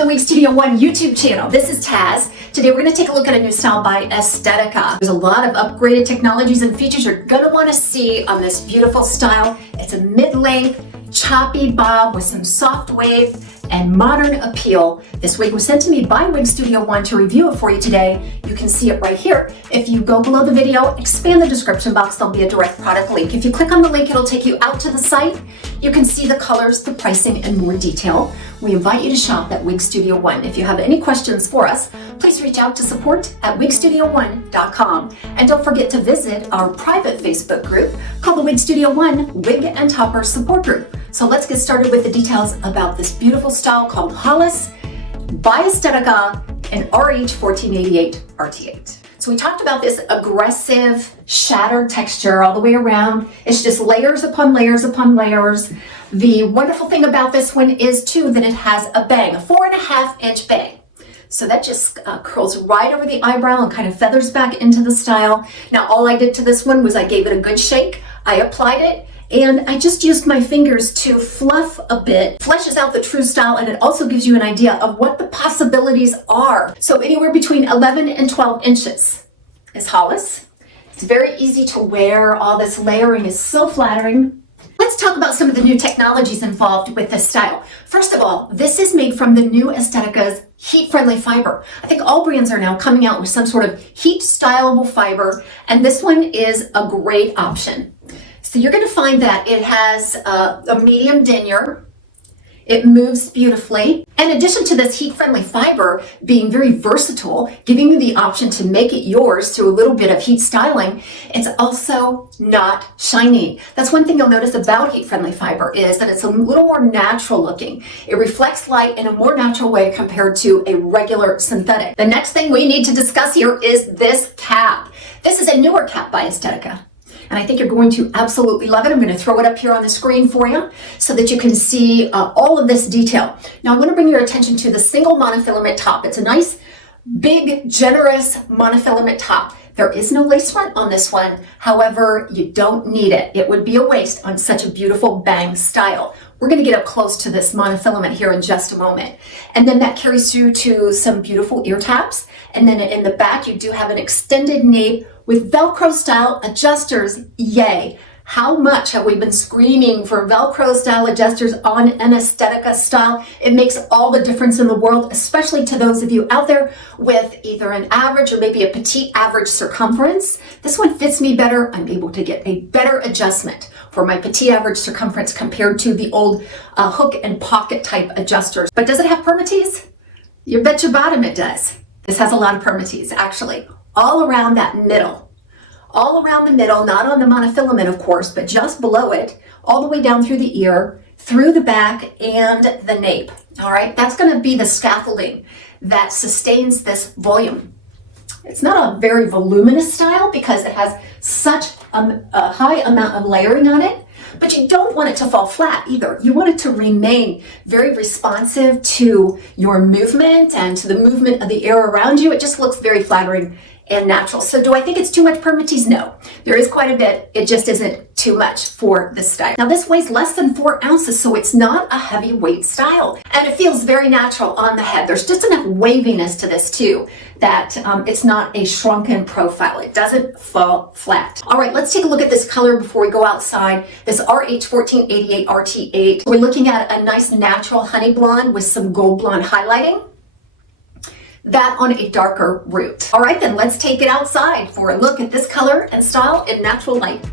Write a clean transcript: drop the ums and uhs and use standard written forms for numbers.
the Wig Studio One YouTube channel. This is Taz. Today we're going to take a look at a new style by Estetica. There's a lot of upgraded technologies and features you're going to want to see on this beautiful style. It's a mid-length, choppy bob with some soft wave and modern appeal. This wig was sent to me by Wig Studio One to review it for you today. You can see it right here. If you go below the video, expand the description box, there'll be a direct product link. If you click on the link, it'll take you out to the site. You can see the colors, the pricing, and more detail. We invite you to shop at Wig Studio One. If you have any questions for us, please reach out to support@wigstudio1.com. And don't forget to visit our private Facebook group called the Wig Studio One Wig and Topper Support Group. So let's get started with the details about this beautiful style called Hollis by Estetica and RH1488 RT8. So we talked about this aggressive, shattered texture all the way around. It's just layers upon layers upon layers. The wonderful thing about this one is too that it has a bang, a 4.5-inch bang. So that just curls right over the eyebrow and kind of feathers back into the style. Now all I did to this one was I gave it a good shake. I applied it and I just used my fingers to fluff a bit, fleshes out the true style, and it also gives you an idea of what the possibilities are. So anywhere between 11 and 12 inches is Hollis. It's very easy to wear. All this layering is so flattering. Let's talk about some of the new technologies involved with this style. First of all, this is made from the new Estetica's heat-friendly fiber. I think all brands are now coming out with some sort of heat-styleable fiber, and this one is a great option. So you're going to find that it has a medium denier. It moves beautifully. In addition to this heat-friendly fiber being very versatile, giving you the option to make it yours through a little bit of heat styling, it's also not shiny. That's one thing you'll notice about heat-friendly fiber is that it's a little more natural looking. It reflects light in a more natural way compared to a regular synthetic. The next thing we need to discuss here is this cap. This is a newer cap by Estetica, and I think you're going to absolutely love it. I'm going to throw it up here on the screen for you so that you can see all of this detail. Now I'm going to bring your attention to the single monofilament top. It's a nice, big, generous monofilament top. There is no lace front on this one. However, you don't need it. It would be a waste on such a beautiful bang style. We're going to get up close to this monofilament here in just a moment. And then that carries through to some beautiful ear tabs. And then in the back, you do have an extended nape with Velcro style adjusters. Yay! How much have we been screaming for Velcro style adjusters on an Estetica style? It makes all the difference in the world, especially to those of you out there with either an average or maybe a petite average circumference. This one fits me better. I'm able to get a better adjustment for my petite average circumference compared to the old hook and pocket type adjusters. But does it have permatease? You bet your bottom it does. This has a lot of permatease, actually, all around that middle. All around the middle, not on the monofilament, of course, but just below it, all the way down through the ear, through the back, and the nape. All right, that's going to be the scaffolding that sustains this volume. It's not a very voluminous style because it has such a high amount of layering on it, but you don't want it to fall flat either. You want it to remain very responsive to your movement and to the movement of the air around you. It just looks very flattering and natural. So do I think it's too much permatease? No. There is quite a bit. It just isn't too much for this style. Now this weighs less than 4 ounces, so it's not a heavyweight style. And it feels very natural on the head. There's just enough waviness to this too that it's not a shrunken profile. It doesn't fall flat. All right, let's take a look at this color before we go outside. This RH1488 RT8. We're looking at a nice natural honey blonde with some gold blonde highlighting. That on a darker root. All right, then let's take it outside for a look at this color and style in natural light.